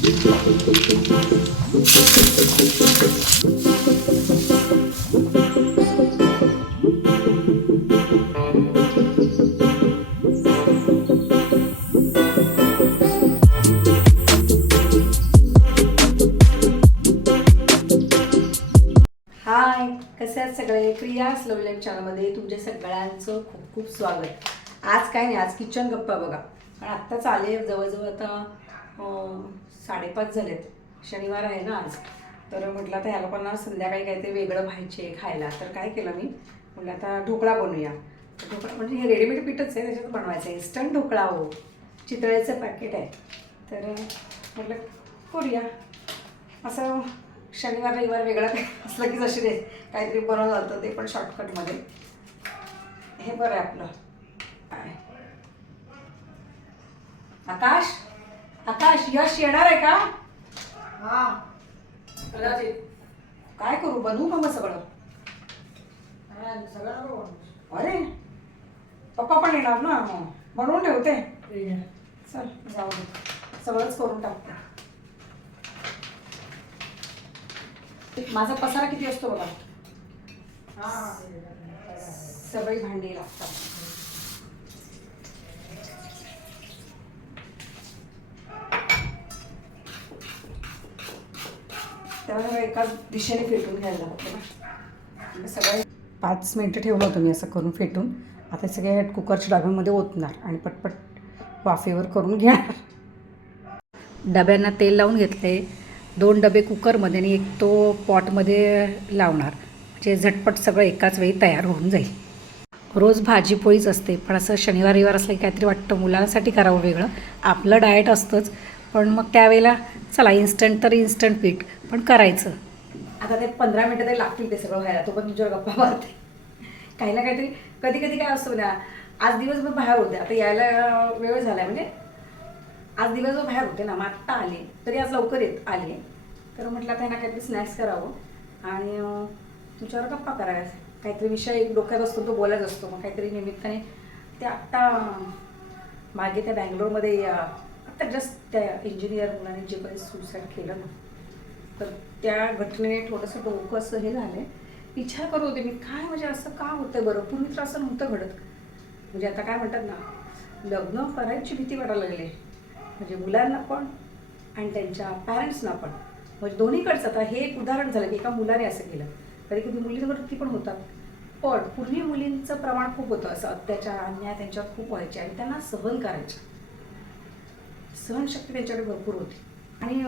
हाय कसे आहेत सगळे? प्रिया स्लव लाईफ चॅनलमध्ये तुमच्या सगळ्यांचं खूप खूप स्वागत. आज काय नाही आज किचन गप्पा बघा. पण आत्ताच आले जवळजवळ आता साडेपाच झालेत. शनिवार आहे ना आज. तर म्हटलं आता ह्या लोकांना संध्याकाळी काहीतरी वेगळं व्हायचे खायला. तर काय केलं मी? म्हटलं आता ढोकळा बनवूया. ढोकळा म्हणजे हे रेडीमेड पीठच आहे त्याच्यात बनवायचं आहे इन्स्टंट ढोकळा हो. चितळेचं पॅकेट आहे. तर म्हटलं करूया. असं शनिवार रविवार वेगळं काही असलं की जशी रे काहीतरी बनवलं जातं ते पण शॉर्टकटमध्ये हे बरं आहे आपलं. काय? आकाश? आकाश यश येणार आहे का? हा. कदाचित. काय करू? बनवू का मग सगळं? हा, सगळं नको. अरे पप्पा पण येणार ना मग बनवून ठेवते. ठीक आहे. चल जाऊ दे. सगळंच करून टाकते. माझा पसारा किती असतो बघा? हा, हा, ठीक आहे. सगळी भांडी लागतात. त्यामुळे एका दिशेने फेटून घ्यायला लागतं सगळे पाच मिनटं ठेवलं होतं मी असं करून फेटून. आता सगळे कुकरच्या डब्यामध्ये ओतणार आणि पटपट वाफेवर करून घेणार. डब्यांना तेल लावून घेतले. दोन डबे कुकरमध्ये आणि एक तो पॉटमध्ये लावणार. म्हणजे झटपट सगळं एकाच वेळी तयार होऊन जाईल. रोज भाजी पोळीच असते. पण असं शनिवार रविवार असलं की काहीतरी वाटतं. मुलांसाठी करावं वेगळं. आपलं डाएट असतंच. पण मग त्यावेळेला चला इन्स्टंट तर इन्स्टंट पीठ पण करायचं. आता ते पंधरा मिनटं तरी लागतील ते सगळं व्हायला. तो पण तुझ्यावर गप्पा मारते. काही ना काहीतरी कधी कधी काय असतो ना आज दिवसभर बाहेर होते. आता यायला वेळ झाला म्हणजे आज दिवसभर बाहेर होते ना मग आत्ता आले. तरी आज लवकर येत आले. तर म्हटलं त्यांना काहीतरी स्नॅक्स करावं. आणि तुझ्यावर तुमच्यावर गप्पा करायचं काहीतरी विषय एक डोक्यात असतो तो बोलायचा असतो. मग काहीतरी निमित्ताने ते आत्ता मागे त्या बँगलोरमध्ये अं, जस्ट त्या इंजिनियर मुलाने जे काही सुसाईड केलं ना तर त्या घटनेने थोडंसं डोकं असं हे झालं विचार करत होते मी काय म्हणजे असं का होतं बरं? पूर्वी तर असं नव्हतं घडत. म्हणजे आता काय म्हणतात ना लग्न करायची भीती वाटायला लागली म्हणजे मुलांना पण आणि त्यांच्या पॅरेंट्सना पण. म्हणजे दोन्हीकडचं आता हे एक उदाहरण झालं की एका मुलाने असं केलं. कधी कधी मुलींवरती पण होतात. पण पूर्वी मुलींचं प्रमाण खूप होतं. असं अत्याचार अन्याय त्यांच्यावर खूप व्हायचे आणि त्यांना सहन करायचे. सहनशक्ती त्यांच्याकडे भरपूर होती. आणि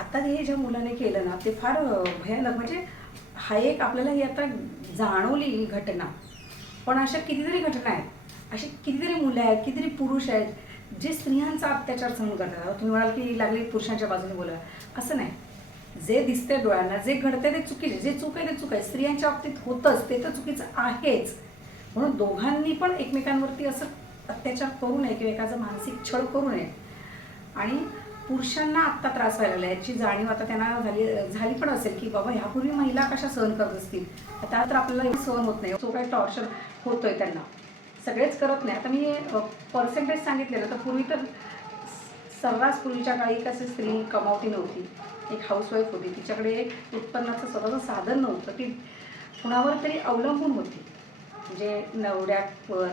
आता हे ज्या मुलाने केलं ना ते फार भयानक. म्हणजे हा एक आपल्याला ही आता जाणवली ही घटना. पण अशा कितीतरी घटना आहेत. अशी कितीतरी मुलं आहेत कितीतरी पुरुष आहेत जे स्त्रियांचा अत्याचार सहन करतात. तुम्ही म्हणाल की लागली पुरुषांच्या बाजूने बोला. असं नाही. जे दिसते डोळ्यांना जे घडतंय ते चुकीचे जे चूक आहे ते चूक आहे. स्त्रियांच्या बाबतीत होतंच. ते तर चुकीचं आहेच. म्हणून दोघांनी पण एकमेकांवरती असं अत्याचार करू नये किंवा एकाचं मानसिक छळ करू नये. आणि पुरुषांना आत्ता त्रास व्हायला लागला याची जाणीव आता त्यांना झाली झाली पण असेल की बाबा ह्यापूर्वी महिला कशा सहन करत असतील? आता तर आपल्याला एवढं सहन होत नाही. जो काही टॉर्चर होतोय त्यांना. सगळेच करत नाही. आता मी पर्सेंटेज सांगितलेलं. तर पूर्वी तर सर्रास पूर्वीच्या काळी कसे स्त्री कमावती नव्हती. एक हाऊसवाईफ होती. तिच्याकडे उत्पन्नाचं स्वतःचं साधन नव्हतं. ती कुणावर तरी अवलंबून होती. म्हणजे नवऱ्यावर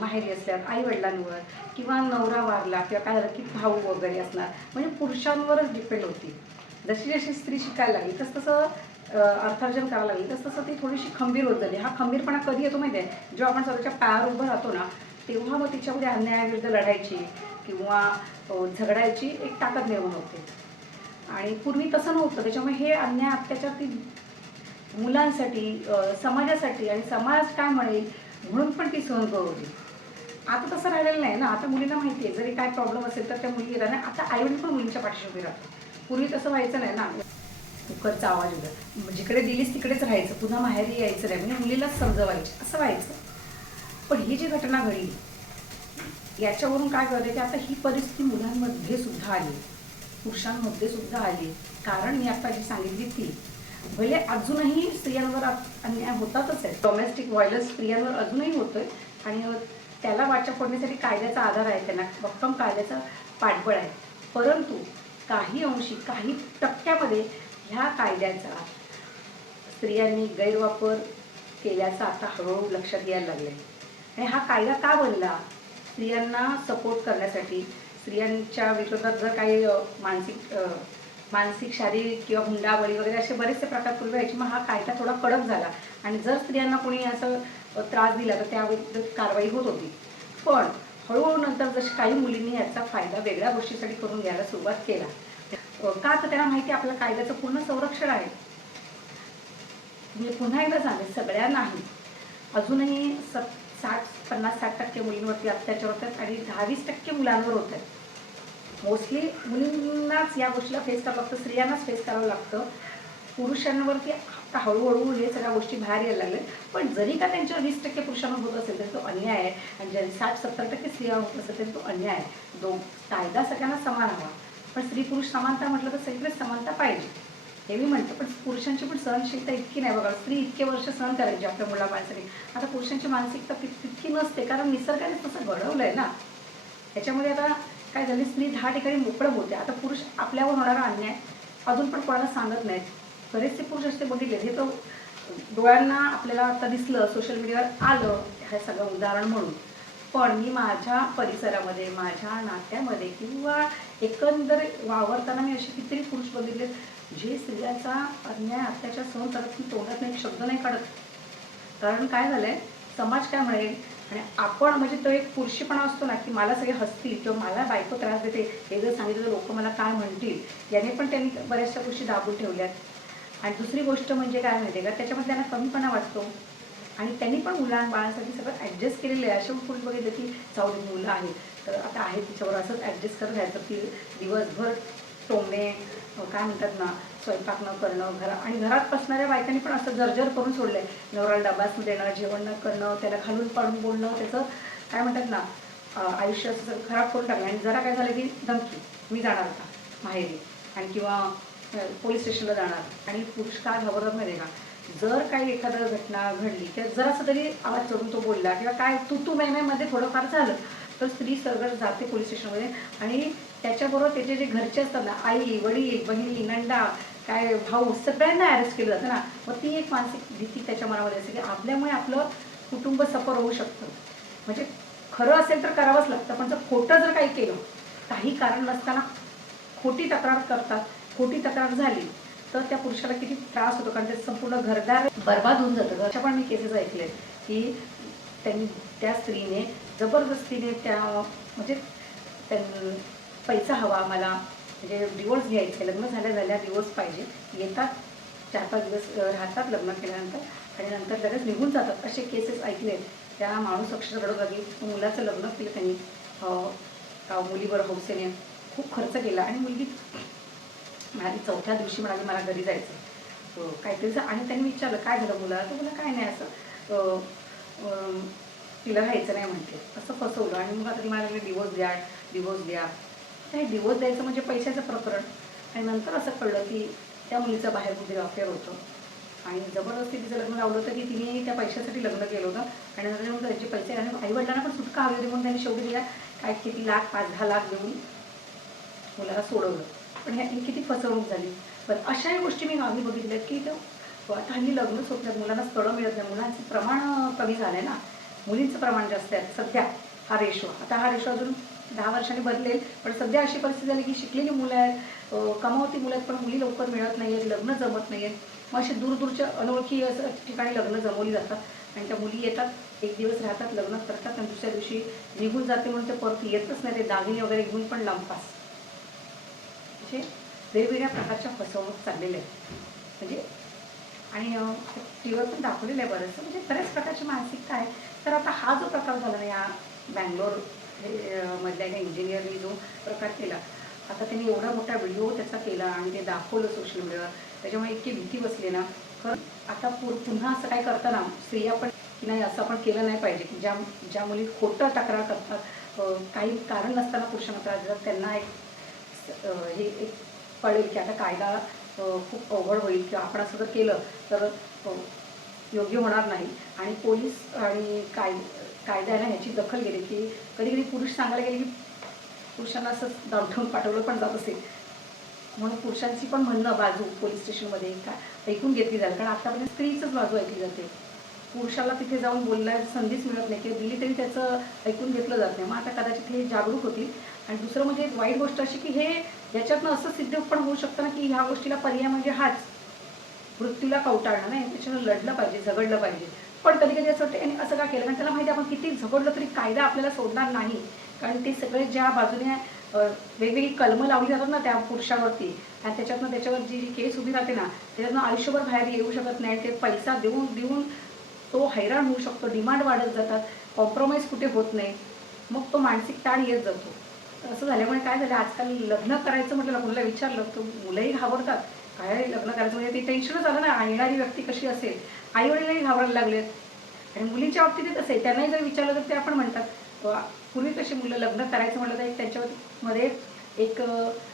माहेरी असल्यात आई वडिलांवर किंवा नवरा वागला किंवा काय झालं की भाऊ वगैरे असणार. म्हणजे पुरुषांवरच डिपेंड होती. जशी जशी स्त्री शिकायला लागली तसं तसं अर्थार्जन करायला लागली तस तसं ती थोडीशी खंबीर होत झाली हा खंबीरपणा कधी येतो माहिती आहे जेव्हा आपण स्वतःच्या पायावर उभं राहतो ना तेव्हा मग तिच्यामध्ये अन्यायाविरुद्ध लढायची किंवा झगडायची एक ताकद निर्माण होते. आणि पूर्वी तसं नव्हतं. त्याच्यामुळे हे अन्याय अत्याचार ती मुलांसाठी समाजासाठी आणि समाज काय म्हणेल म्हणून पण ती सहन करत होती. आता तसं राहिलेलं नाही ना. आता मुलींना माहिती आहे. जरी काय प्रॉब्लेम असेल तर त्या मुली राहणार नाही आता आईवडील पण मुलींच्या पाठीशी उभी राहतात. पूर्वी तसं व्हायचं नाही ना. कुकरचा आवाज होता जिकडे दिलीस तिकडेच राहायचं. पुन्हा माहेरी यायचं नाही. म्हणजे मुलीलाच समजवायचे. असं व्हायचं. पण ही जी घटना घडली याच्यावरून काय कळतं की आता ही परिस्थिती मुलांमध्ये सुद्धा आली पुरुषांमध्ये सुद्धा आली कारण मी आता जी सांगितली ती भले अजूनही स्त्रियांवर अन्याय होतातच आहे. डोमेस्टिक व्हायलन्स स्त्रियांवर अजूनही होतोय. आणि त्याला वाचा फोडण्यासाठी कायद्याचा आधार आहे त्यांना. भक्कम कायद्याचा पाठबळ आहे. परंतु काही अंशी काही टक्क्यामध्ये ह्या कायद्याचा स्त्रियांनी गैरवापर केल्याचं आता हळूहळू लक्षात यायला लागलं आणि हा कायदा का बनला? स्त्रियांना सपोर्ट करण्यासाठी स्त्रियांच्या विरोधात जर काही मानसिक मानसिक शारीरिक किंवा हुंडाबळी वगैरे असे बरेचसे प्रकार पूर्वी व्हायचे. मग हा कायदा थोडा कडक झाला. आणि जर स्त्रियांना कोणी असं त्रास दिला तर त्याविरुद्ध कारवाई होत होती. पण हळूहळू नंतर जशी काही मुलींनी याचा फायदा वेगळ्या गोष्टीसाठी करून घ्यायला सुरुवात केला. का तर त्यांना माहिती आहे आपल्या कायद्याचं पूर्ण संरक्षण आहे. मी पुन्हा एकदा सांगेन सगळ्या नाही अजूनही सत साठ पन्नास साठ टक्के मुलींवरती अत्याचार होतात आणि दहा वीस टक्के मुलांवर होत आहेत मोस्टली मुलींनाच या गोष्टीला फेस करावं लागतं स्त्रियांनाच फेस करावं लागतं. पुरुषांवरती आता हळूहळू हे सगळ्या गोष्टी बाहेर यायला लागल्या पण जरी का त्यांच्यावर वीस टक्के पुरुषांवर होत असेल तर तो अन्याय आहे. आणि ज्या साठ सत्तर टक्के स्त्रिया होत असेल तर तो अन्याय आहे. दो कायदा सगळ्यांना समान हवा. पण स्त्री पुरुष समानता म्हटलं तर सगळीकडे समानता पाहिजे. हे मी म्हणते पण पुरुषांची पण सहनशीलता इतकी नाही बघा. स्त्री इतके वर्ष सहन करायची आपल्या मुलाबाळांसाठी. आता पुरुषांची मानसिकता तितकी नसते कारण निसर्गाने तसं घडवलं आहे ना. त्याच्यामुळे आता काय झाली? स्त्री दहा ठिकाणी मोकळं होते आता पुरुष आपल्यावर होणारा अन्याय अजून पण कोणाला सांगत नाहीत. बरेचसे पुरुष असे बघितले. हे तर डोळ्यांना आपल्याला आता दिसलं सोशल मीडियावर आलं हे सगळं उदाहरण म्हणून. पण मी माझ्या परिसरामध्ये माझ्या नात्यामध्ये किंवा एकंदर वावरताना मी असे कितीतरी पुरुष बघितले जे स्त्रियांचा अन्याय अत्याचार सहन करत नाही तोंडात नाही शब्द नाही काढत. कारण काय झालंय? समाज काय म्हणेल? आणि आपण म्हणजे तो एक पुरुषीपणा असतो ना की मला सगळे हसतील किंवा मला बायको त्रास देते हे जर सांगितलं तर लोक मला काय म्हणतील? याने पण त्यांनी बऱ्याचशा गोष्टी दाबून ठेवल्यात. आणि दुसरी गोष्ट म्हणजे काय माहिती आहे का? त्याच्यामध्ये त्यांना कमीपणा वाटतो. आणि त्यांनी पण मुलां बाळांसाठी सगळं ॲडजस्ट केलेलं आहे. असे पुरुष बघितलं की जाऊ मुलं आहेत. तर आता आहे तिच्यावर असंच ॲडजस्ट करत राहायचं की दिवसभर टोमणे काय म्हणतात ना स्वयंपाक न करणं घरा आणि घरात बसणाऱ्या बायकांनी पण असं जर्जर करून सोडलं आहे नवऱ्याला डबाच न देणं जेवण न करणं त्याला घालून पाडून बोलणं त्याचं काय म्हणतात ना आयुष्य खराब करून टाकलं. आणि जरा काय झालं की धमकी. मी जाणार आता माहेरी. आणि किंवा पोलीस स्टेशनला जाणार. आणि पुरुष काय घाबरत नाही का? जर काही एखादं घटना घडली किंवा जरासं तरी आवाज चढून तो बोलला किंवा काय तू तू मध्ये थोडंफार झालं. तर स्त्री सरळ जाते पोलीस स्टेशनमध्ये. आणि त्याच्याबरोबर त्याचे जे घरचे असतात ना आई वडील बहिणी नंडा काय भाऊ सगळ्यांना अरेस्ट केलं जातं ना. मग ती एक मानसिक भीती त्याच्या मनामध्ये असते की आपल्यामुळे आपलं कुटुंब सफर होऊ शकतं. म्हणजे खरं असेल तर करावंच लागतं पण जर खोटं जर काही केलं काही कारण नसताना खोटी तक्रार करतात खोटी तक्रार झाली तर त्या पुरुषाला किती त्रास होतो कारण ते संपूर्ण घरदार बर्बाद होऊन जातं. अशा पण मी केसेस ऐकले की त्यांनी त्या स्त्रीने जबरदस्तीने त्या म्हणजे त्यां पैसा हवा आम्हाला. म्हणजे डिवोर्स घ्यायचे लग्न झाल्या झाल्या डिवोर्स पाहिजे. येतात चार पाच दिवस राहतात लग्न केल्यानंतर. आणि नंतर लगेच निघून जातात. असे केसेस ऐकले त्या माणूस अक्षर रडू मुलाचं लग्न केलं त्यांनी. मुलीवर हौसेने खूप खर्च केला. आणि मुलगी म्हणाली चौथ्या दिवशी म्हणाली मला घरी जायचं काहीतरी आणि त्यांनी विचारलं काय झालं मुलाला? तर मला काय नाही असं. तिला राहायचं नाही म्हणते. असं फसवलं. आणि मग आता ती मला डिवोर्स द्या डिवोर्स द्या. नाही डिवोर्स द्यायचं म्हणजे पैशाचं प्रकरण. आणि नंतर असं कळलं की त्या मुलीचं बाहेर कुठे अफेअर होतं. आणि जबरदस्ती तिचं लग्न लावलं होतं की तिने त्या पैशासाठी लग्न केलं होतं. आणि नंतर मग त्याचे पैसे आणि आईवडिलांना पण सुटका हवी होती म्हणून त्यांनी शेवटी तिला काय किती लाख पाच दहा लाख देऊन मुलाला सोडवलं. पण ह्या किती फसवणूक झाली. पण अशाही गोष्टी मी गावी बघितल्या की आता हल्ली लग्न होत मुलांना स्थळं मिळत नाही. मुलांचं प्रमाण कमी झालं आहे ना. मुलींचं प्रमाण जास्त आहे. सध्या हा रेशो. आता हा रेशो अजून दहा वर्षांनी बदलेल पण सध्या अशी परिस्थिती झाली की शिकलेली मुलं आहेत कमावती मुलं आहेत पण मुली लवकर मिळत नाही आहेत लग्न जमत नाही आहेत मग अशी दूरदूरच्या अनोळखी असं ठिकाणी लग्न जमवली जातात. आणि त्या मुली येतात एक दिवस राहतात लग्न करतात आणि दुसऱ्या दिवशी निघून जाते म्हणून ते परत येतच नाही. ते दागिने वगैरे घेऊन पण लांबपास म्हणजे वेगवेगळ्या प्रकारच्या फसवणूक चाललेल्या आहेत. म्हणजे आणि टी व्हीवर पण दाखवलेलं आहे बरंचसं. म्हणजे बऱ्याच प्रकारची मानसिकता आहे. तर आता हा जो प्रकार झाला ना या बँगलोर हे, मधल्या एका इंजिनियरनी जो प्रकार केला आता त्यांनी एवढा मोठा व्हिडिओ त्याचा केला आणि ते दाखवलं सोशल मीडियावर त्याच्यामुळे इतकी भीती बसली ना. खरं आता पु पुन्हा असं काय करताना स्त्रिया पण की नाही असं आपण केलं नाही पाहिजे. की ज्या ज्या मुली खोटं तक्रार करतात काही कारण नसताना पुरुषांना त्रास देतात त्यांना एक हे एक कळेल की आता कायदा खूप अवघड होईल किंवा आपण असं जर केलं तर योग्य होणार नाही. आणि पोलीस आणि काय कायद्याला ह्याची दखल गेली की कधी कधी पुरुष सांगायला गेले की पुरुषांना असं दावठवून पाठवलं पण जात असेल म्हणून पुरुषांची पण म्हणणं बाजू पोलीस स्टेशनमध्ये का ऐकून घेतली जाईल कारण आतापर्यंत स्त्रीचंच बाजू ऐकली जाते. पुरुषाला तिथे जाऊन बोलण्याची संधीच मिळत नाही किंवा दिली तरी त्याचं ऐकून घेतलं जात नाही. मग आता कदाचित हे जागरूक होतील. आणि दुसरं म्हणजे एक वाईट गोष्ट अशी की हे याच्यातनं असं सिद्ध पण होऊ शकतं ना की ह्या गोष्टीला पर्याय म्हणजे हाच. मृत्यूला कवटाळणं नाही त्याच्यावर लढलं पाहिजे झगडलं पाहिजे. पण कधी कधी असं वाटतं "यांनी असं का केलं? कारण त्याला माहिती आहे आपण किती झगडलं तरी कायदा आपल्याला सोडणार नाही. कारण ते सगळे ज्या बाजूने वेगवेगळी कलमं लावली जातात ना त्या पुरुषावरती आणि त्याच्यातनं त्याच्यावर जी जी केस उभी राहते ना त्याच्यातनं आयुष्यभर बाहेर येऊ शकत नाही ते पैसा देऊन देऊन तो हैराण होऊ शकतो डिमांड वाढत जातात कॉम्प्रोमाइज कुठे होत नाही. मग तो मानसिक ताण येत जातो. असं झाल्यामुळे काय झालं आजकाल लग्न करायचं म्हटलं मुलाला विचारलं तर मुलंही घाबरतात. काय लग्न करायचं म्हणजे ते टेन्शनच आलं ना. येणारी व्यक्ती कशी असेल? आई वडीलही घाबरायला लागलेत. आणि मुलींच्या बाबतीत तसं आहे. त्यांनाही जर विचारलं तर ते आपण म्हणतात. पूर्वी कशी मुलं लग्न करायचं म्हटलं तर एक त्यांच्यामध्ये एक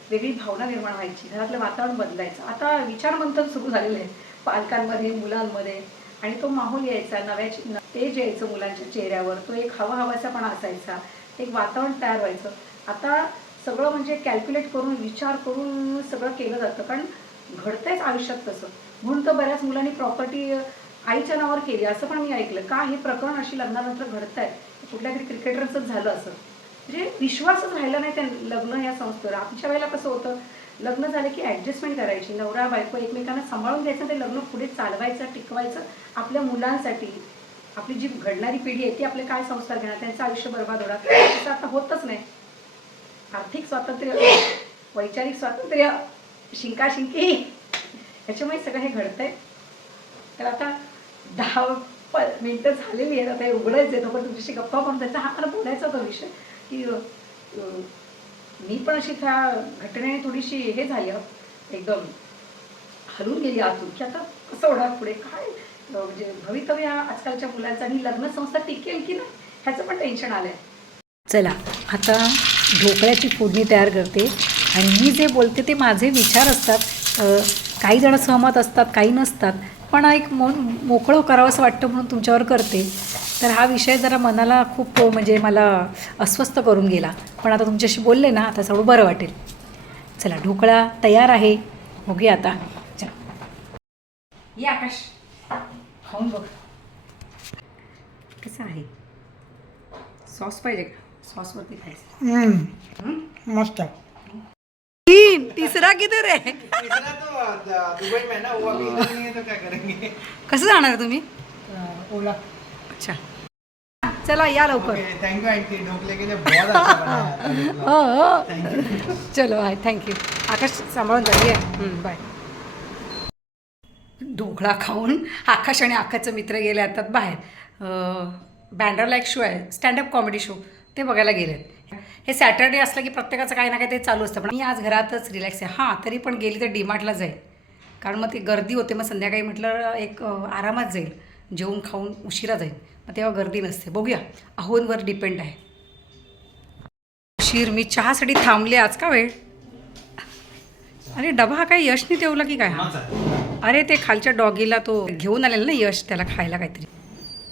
वेगळी भावना निर्माण व्हायची. घरातलं वातावरण बदलायचं. आता विचारमंथन सुरू झालेलं आहे पालकांमध्ये मुलांमध्ये. आणि तो माहोल यायचा. नव्याची तेज यायचं मुलांच्या चेहऱ्यावर. तो एक हवा हवासापणा असायचा. एक वातावरण तयार व्हायचं. आता सगळं म्हणजे कॅल्क्युलेट करून विचार करून सगळं केलं जातं. कारण घडतंयच आयुष्यात तसं. म्हणून तर बऱ्याच मुलांनी प्रॉपर्टी आईच्या नावावर केली. असं पण मी ऐकलं. का हे प्रकरण अशी लग्नानंतर घडत आहे कुठल्या तरी क्रिकेटरचंच झालं असं. म्हणजे विश्वासच राहिला नाही त्या लग्न या संस्थेवर. आमच्या वेळेला कसं होतं? लग्न झालं की ॲडजस्टमेंट करायची. नवरा बायको एकमेकांना सांभाळून द्यायचं ते लग्न पुढे चालवायचं टिकवायचं आपल्या मुलांसाठी. आपली जी घडणारी पिढी आहे ती आपले काय संस्कार घेणार? त्यांचं आयुष्य बर्बाद होणार. तसं आता होतच नाही. आर्थिक स्वातंत्र्य वैचारिक स्वातंत्र्य शिंका शिंकी. याच्यामुळे सगळं हे घडतंय. तर आता दहा प मिनटं झालेली आहेत. आता हे उघडायचं आहे. पण तुमच्याशी गप्पा पण त्याचा हा मला बोलायचा होता विषय की मी पण अशी त्या घटनेने थोडीशी हे झाली. एकदम हलून गेली आतून. की आता कसं होणार पुढे? काय? म्हणजे भवितव्य आजकालच्या मुलांचं आणि लग्न संस्था टिकेल की नाही? ह्याचं पण टेन्शन आलंय. चला आता ढोकळ्याची फोडणी तयार करते. आणि मी जे बोलते ते माझे विचार असतात. काही जण सहमत असतात काही नसतात. पण एक मन मोकळं करावं असं वाटतं म्हणून तुमच्यावर करते. तर हा विषय जरा मनाला खूप म्हणजे मला अस्वस्थ करून गेला. पण आता तुमच्याशी बोलले ना आता सगळं बरं वाटेल. चला ढोकळा तयार आहे. बघूया आता. चला. या आकाश. खाऊन बघ. कसं आहे? सॉस पाहिजे का? सॉसवरती खायचं. मस्त. तीन तिसरा किती रे? तीसरा तो अ, दुबई में है ना वो अभी इधर नहीं है तो क्या करेंगे? कसं जाणार तुम्ही? ओला. अच्छा. चला या लवकर. Thank you aunty. ढोकले के लिए बहुत अच्छा बनाया हो. हो थैंक यू चलो हाय थँक्यू आकाश सांभाळून जाऊया बाय ढोकळा खाऊन आकाश आणि आकाशचे मित्र गेले आता बाहेर. बँड्राला एक शो आहे. स्टँडअप कॉमेडी शो ते बघायला गेलेत. हे सॅटर्डे असलं की प्रत्येकाचं काही ना काही ते चालू असतं. पण मी आज घरातच रिलॅक्स आहे. हां तरी पण गेली तर डीमार्टला जाईल. कारण मग ती गर्दी होते. मग संध्याकाळी म्हटलं एक आरामात जाईल. जेवून खाऊन उशिरा जाईल. मग तेव्हा गर्दी नसते. बघूया. अहोंवर डिपेंड आहे. उशीर मी चहासाठी थांबले आज. का वेळ? अरे डबा हा काय यशनी ठेवला की काय? अरे ते खालच्या डॉगीला तो घेऊन आलेला ना यश त्याला खायला काहीतरी.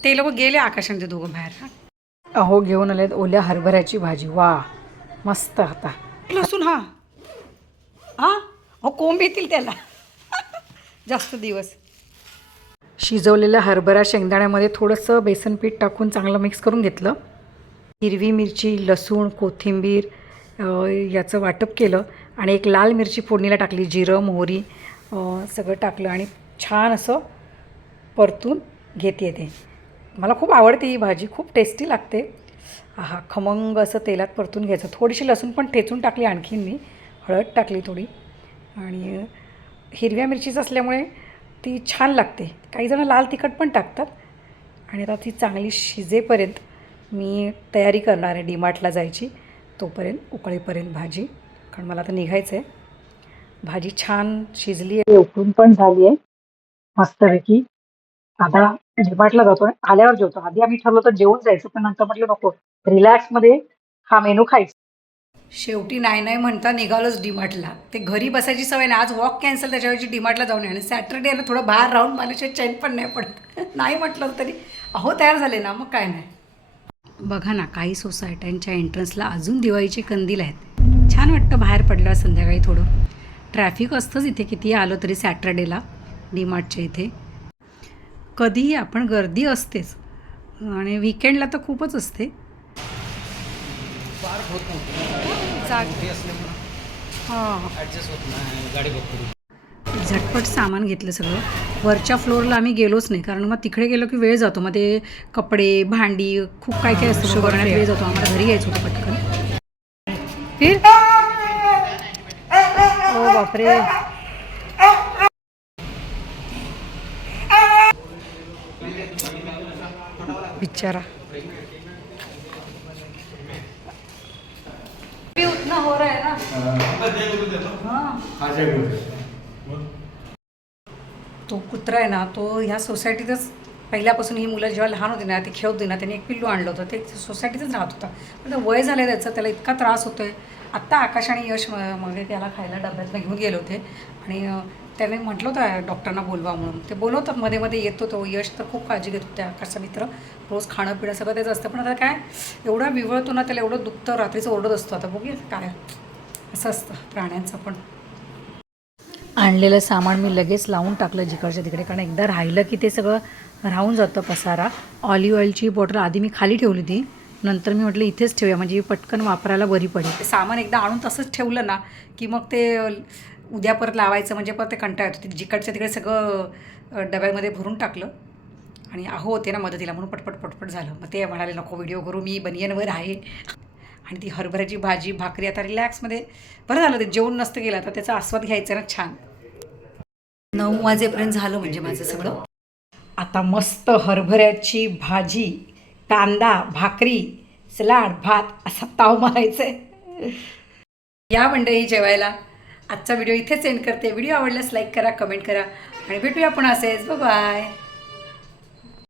ते लोक गेले आकाशाने ते दोघं बाहेर. हा अहो घेऊन आलेत ओल्या हरभऱ्याची भाजी. वा मस्त आता. लसूण हा. हा? अहो कोंब येतील त्याला. जास्त दिवस. शिजवलेल्या हरभरा शेंगदाण्यामध्ये थोडंसं बेसन पीठ टाकून चांगलं मिक्स करून घेतलं. हिरवी मिरची लसूण कोथिंबीर याचं वाटप केलं आणि एक लाल मिरची फोडणीला टाकली जिरं मोहरी सगळं टाकलं आणि छान असं परतून घेते ते मला खूप आवडते ही भाजी खूप टेस्टी लागते. हा खमंग असं तेलात परतून घ्यायचं. थोडीशी लसूण पण ठेचून टाकली आणखीन मी. हळद टाकली थोडी. आणि हिरव्या मिरचीच असल्यामुळे ती छान लागते. काही जण लाल तिखट पण टाकतात. आणि आता ती चांगली शिजेपर्यंत मी तयारी करणार आहे डीमार्टला जायची. तोपर्यंत उकळेपर्यंत भाजी. कारण मला आता निघायचं आहे भाजी छान शिजली आहे. उकळून पण झाली आहे. मस्तपैकी. आता डीमार्टला जातो आल्यावर जेवतो. आधी आम्ही ठरलो तर जेवून जायचं पण नंतर म्हटलं नको. रिलॅक्समध्ये हा मेनू खायचा. शेवटी नाही नाही म्हणता निघालोच डीमार्टला ते घरी बसायची सवय नाही. आज वॉक कॅन्सल त्याच्याऐवजी डीमार्टला जाऊन आहे आणि सॅटर्डेला थोडं बाहेर राहून मला चैन पण नाही पडत. नाही म्हटलं तरी. अहो तयार झाले ना मग काय नाही. बघा ना काही सोसायट्यांच्या एंट्रन्सला अजून दिवाळीचे कंदील आहेत. छान वाटतं बाहेर पडल्यावर संध्याकाळी थोडं. ट्रॅफिक असतंच इथे कितीही आलो तरी सॅटर्डेला डीमार्टच्या इथे. कधीही आपण गर्दी असतेच आणि विकेंडला तर खूपच असते हां झटपट सामान घेतलं सगळं वरच्या फ्लोअरला आम्ही गेलोच नाही कारण मग तिकडे गेलो की वेळ जातो मग ते कपडे भांडी खूप काय काय असतं मग बघण्यात वेळ जातो आम्हाला घरी यायचं होतं पटकन फिर ओ बापरे बिचारा भी उतना हो रहा है ना हाँ तो कुत्रा आहे ना तो ह्या सोसायटीतच पहिल्यापासून ही मुलं जेव्हा लहान होती ना ती खेळत होती ना त्याने एक पिल्लू आणलं होतं. ते सोसायटीतच राहत होता. पण वय झालं त्याचं त्याला इतका त्रास होतो आहे आत्ता आकाश आणि यश म- मध्ये त्याला खायला डब्यातनं घेऊन गेले होते. आणि त्याने म्हटलं होतं डॉक्टरना बोलवा म्हणून. ते बोलवतात मध्ये मध्ये येतो तो यश तर खूप काळजी घेत होते आकाशचा मित्र. रोज खाणं पिणं सगळं त्याचं असतं. पण आता काय एवढा विवळतो ना त्याला एवढं दुखतं रात्रीचं ओरडत असतो. आता बघूया काय असं असतं प्राण्यांचं पण. आणलेलं सामान मी लगेच लावून टाकलं जिकडच्या तिकडे. कारण एकदा राहिलं की ते सगळं राहून जातं पसारा. ऑलिव्ह ऑइलची बॉटल आधी मी खाली ठेवली होती. नंतर मी म्हटलं इथेच ठेवूया. म्हणजे पटकन वापरायला बरी पडेल. ते सामान एकदा आणून तसंच ठेवलं ना की मग ते उद्या परत लावायचं म्हणजे परत ते कंटाळ येतो ते जिकडच्या तिकडे सगळं डब्यामध्ये भरून टाकलं. आणि अहो होते ना मदतीला म्हणून पटपट पटपट झालं. मग ते म्हणाले नको व्हिडिओ करू मी बनियनवर आहे. आणि ती हरभऱ्याची भाजी भाकरी आता रिलॅक्समध्ये बरं झालं ते जेवण नसतं गेलं तर त्याचा आस्वाद घ्यायचा ना छान. नऊ वाजेपर्यंत झालं म्हणजे माझं सगळं. आता मस्त हरभऱ्याची भाजी कांदा भाकरी सलाड भात असा ताव मारायचा आहे या मंडळी जेवायला. आजचा व्हिडिओ इथेच एंड करते. व्हिडिओ आवडल्यास लाईक करा कमेंट करा. आणि भेटूया आपण असेच. बाय